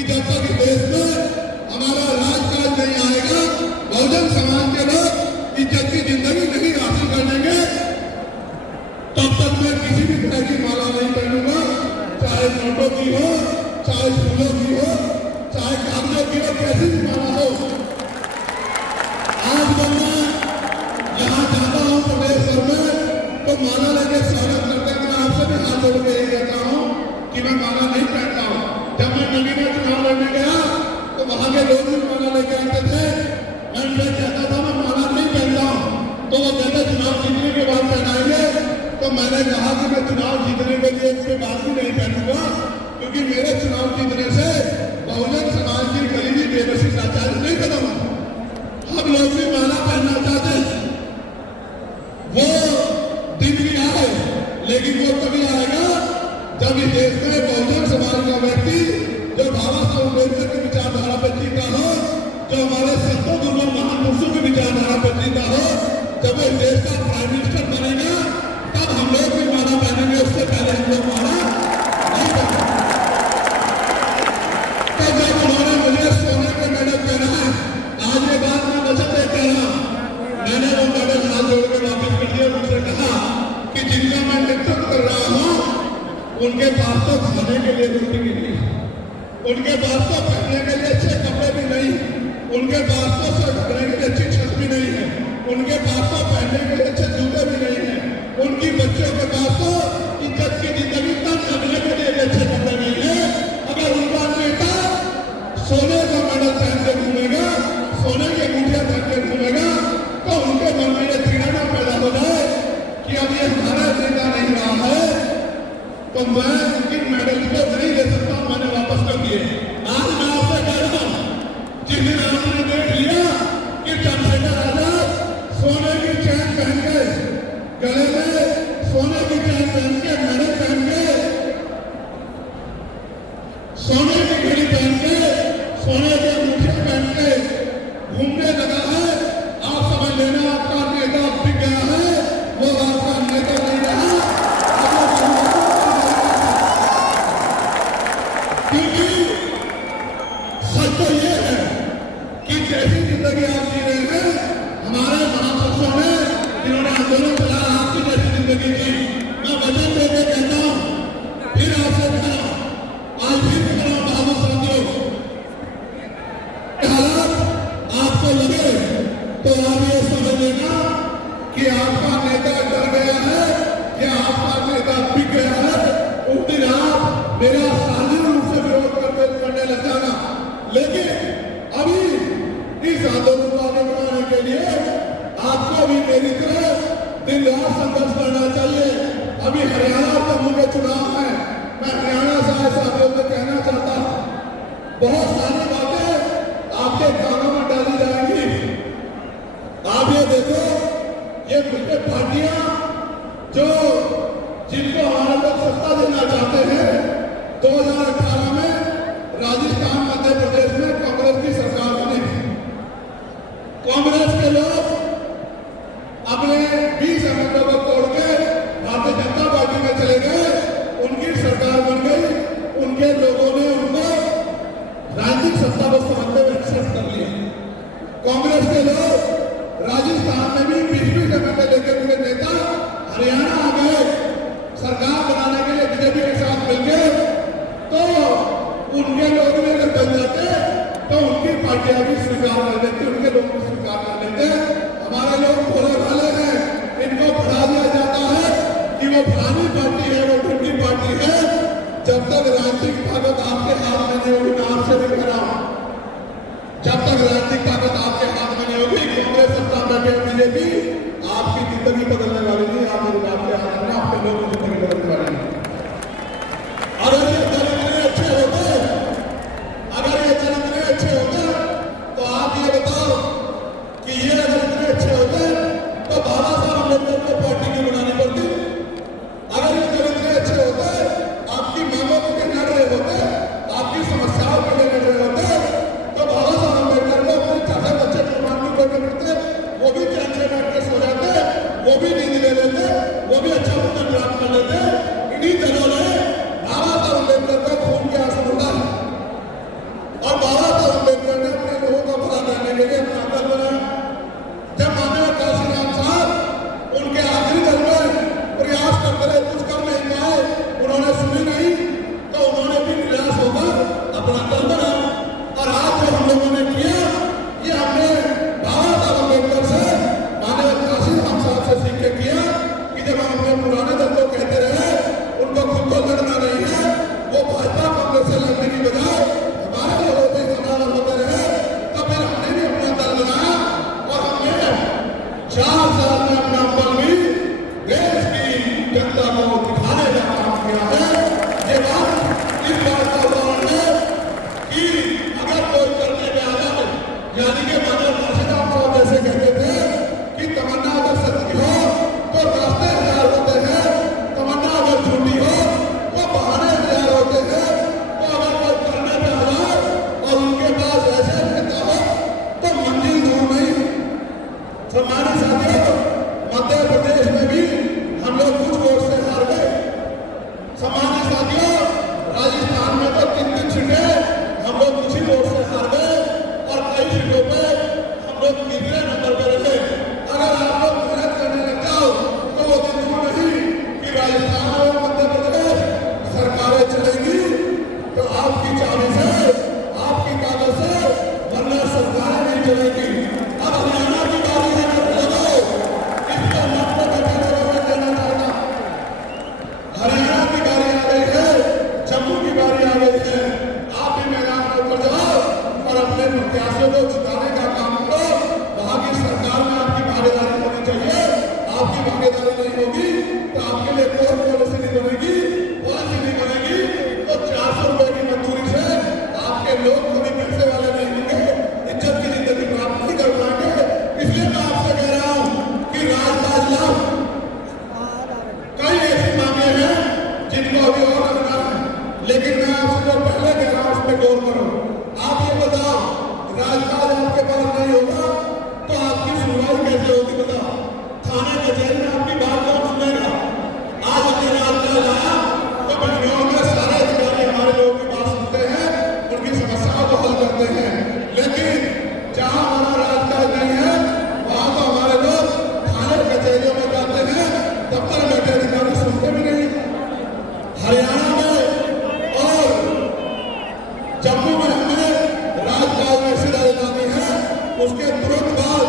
कि जब तक देश में हमारा राजकाज नहीं आएगा, बहुजन समाज के लोग इज्जत की जिंदगी नहीं हासिल कर लेंगे, तब तक मैं किसी भी तरह की माला नहीं पहनूंगा, चाहे नोटों की हो, चाहे फूलों की हो, चाहे कागजों की हो, कैसी भी माला हो। आज जब मैं यहाँ जाता हूँ प्रदेश भर में, तो माला लेके स्वागत करते हैं। मैं आपसे भी हाथ जोड़ के यही कहता हूँ कि मैं माला नहीं पहनता हूँ। जब मैं नदी में चुनाव लड़ने गया तो वहां के लोग भी माला लेके आते थे। मैं उनसे कहता था मैं माला नहीं पहनता हूँ, तो वो कहते चुनाव जीतने के बाद पहनाएंगे। तो मैंने कहा कि मैं चुनाव जीतने के लिए इसके बाद भी नहीं पहनूंगा, क्योंकि मेरे चुनाव जीतने से बहुजन समाज की गरीबी बेबसी लाचारी नहीं खत्म होगी। हम लोग भी माला पहनना चाहते हैं, वो दिन भी आए, लेकिन वो कभी आएगा जब इस देश में बहुजन समाज का व्यक्ति जो बाबा साहब अम्बेडकर की विचारधारा पर जीता हो, जो हमारे संतों दुर्लभ महापुरुषों की विचारधारा पर जीता हो, जब वो देश का प्राइम मिनिस्टर बनेगा, तब हम लोग भी माला पहनेंगे। उससे पहले हम लोग माला नहीं पहनेंगे। तो जब उन्होंने मुझे सोने के मेडल पहना है, आज ये बात मैं वचन दे कह रहा, मैंने वो मेडल हाथ जोड़ के वापस कर दिया। मुझसे कहा कि जिनका मैं नेतृत्व कर रहा हूँ, उनके पास तो खाने के लिए रोटी भी नहीं, उनके पास तो पहनने के लिए अच्छे कपड़े भी नहीं, उनके पास तो सोने के लिए अच्छी छत भी नहीं है, उनके पास तो पहनने के लिए अच्छे जूते भी नहीं है, उनकी बच्चों के पास तो इज्जत की जिंदगी तक करने के लिए अच्छे कपड़े नहीं है। अगर उनका नेता सोने का मेडल पहन के घूमेगा, सोने के अंगूठियां पहन के घूमेगा, तो उनके मन में यह प्रेरणा पैदा हो जाए कि अब ये हमारा नेता नहीं रहा है, तो मैं इन मेडल को नहीं ले सकता, मैंने वापस कर दिए। आज मैं आपसे कह रहा हूं, जिस दिन आपने देख लिया कि चंद्रशेखर आजाद सोने की चैन पहन के, गले में सोने की चैन पहन के, मेडल पहन के, सोने की घड़ी पहन के, सोने के अंगूठे पहन के घूमने लगा है, आप समझ लेना आपका नेता बिक गया है, वो आपका नेता नहीं रहा। क्योंकि सच तो ये है कि जैसी जिंदगी आप जी रहे हैं, हमारे महापुरुषों ने जिन्होंने आंदोलन चलाया, आपकी जैसी जिंदगी जी, मैं वचन देकर कहता हूं, फिर आपसे कहना, आज फिर कहना बाबू साथियों, हालात आपको लगे तो आप ये समझ लेना कि आपका नेता डर गया है या आपका नेता बिक गया है। उस दिन आप मेरा सार्वजनिक रूप से विरोध करने लग जाना, लेकिन अभी इस आंदोलन को आगे बढ़ाने के लिए आपको भी मेरी तरह दिन रात संघर्ष करना चाहिए। अभी हरियाणा और जम्मू के चुनाव है, मैं हरियाणा से साथियों से कहना चाहता हूं, बहुत सारी बातें आपके कानों में डाली जाएंगी। आप ये देखो, ये मुझे पार्टियां जो जिनको हमारे लोग सत्ता देना चाहते हैं, 2018 में राजस्थान मध्य प्रदेश में कांग्रेस की सरकार बनी। कांग्रेस के लोग अपने 20 एमएलए को तोड़ के भारतीय जनता पार्टी में चले गए, उनकी सरकार बन गई, उनके लोगों ने उनको राजनीतिक सत्ता को समझते हुए एक्सेप्ट कर लिया। कांग्रेस के लोग राजस्थान में भी 20 एमएलए लेकर उनके नेता हरियाणा आ गए, सरकार बनाने के लिए बीजेपी के साथ मिल गए, तो उनके लोग भी अगर बन जाते तो उनकी पार्टियां भी स्वीकार कर लेते, उनके लोग भी स्वीकार कर लेते। हमारे लोग भोले भाले हैं, इनको बढ़ा दिया जाता है कि वो फलानी पार्टी है, वो ढूंढी पार्टी है। जब तक राजनीतिक ताकत आपके हाथ में नहीं होगी, मैं आपसे भी कह रहा हूं, जब तक राजनीतिक ताकत आपके हाथ में नहीं होगी, कांग्रेस सत्ता में बीजेपी, आपकी जिंदगी बदलने वाली नहीं, आपके हाथ में आपके लोगों की जिंदगी बदलने वाली नहीं। अगर ये दल इतने अच्छे होते, अगर ये दल इतने अच्छे होते, तो आप ये बताओ कि ये अगर इतने अच्छे होते तो बाबा साहब अम्बेडकर को पार्टी की बनानी पड़ती। अगर ये दल इतने अच्छे होते, आपकी मांगों के लड़ रहे होते, आपकी समस्याओं के लिए लड़ रहे होते, तो बाबा साहब अम्बेडकर को अपने चाचा बच्चे लोग कभी पैसे वाले नहीं होंगे, इज्जत की जिंदगी प्राप्त नहीं कर पाएंगे। इसलिए मैं आपसे कह रहा हूं कि राजकाज लाभ कई ऐसी मांगे हैं जिनको अभी और रखना है, लेकिन मैं आपसे जो पहले कह रहा हूं उस पर गौर करो। आप ये बताओ, राजकाज आपके पास नहीं होगा तो आपकी सुनवाई कैसे होगी? बताओ, थाने कचहरी में आपकी बात कौन सुनेगा? आज हमने राजकाज लाया तो बंगलौर में सारे अधिकारी हमारे लोगों की बात सुनते हैं, उनकी समस्याओं को हल करते हैं, लेकिन जहां हमारा राजकाज नहीं है वहां तो हमारे लोग थाने कचहरियों में जाते हैं, दफ्तर बैठे अधिकारी सुनते भी नहीं। हरियाणा में और जम्मू में हमने राजकाज में सिरा लगानी है, उसके तुरंत बाद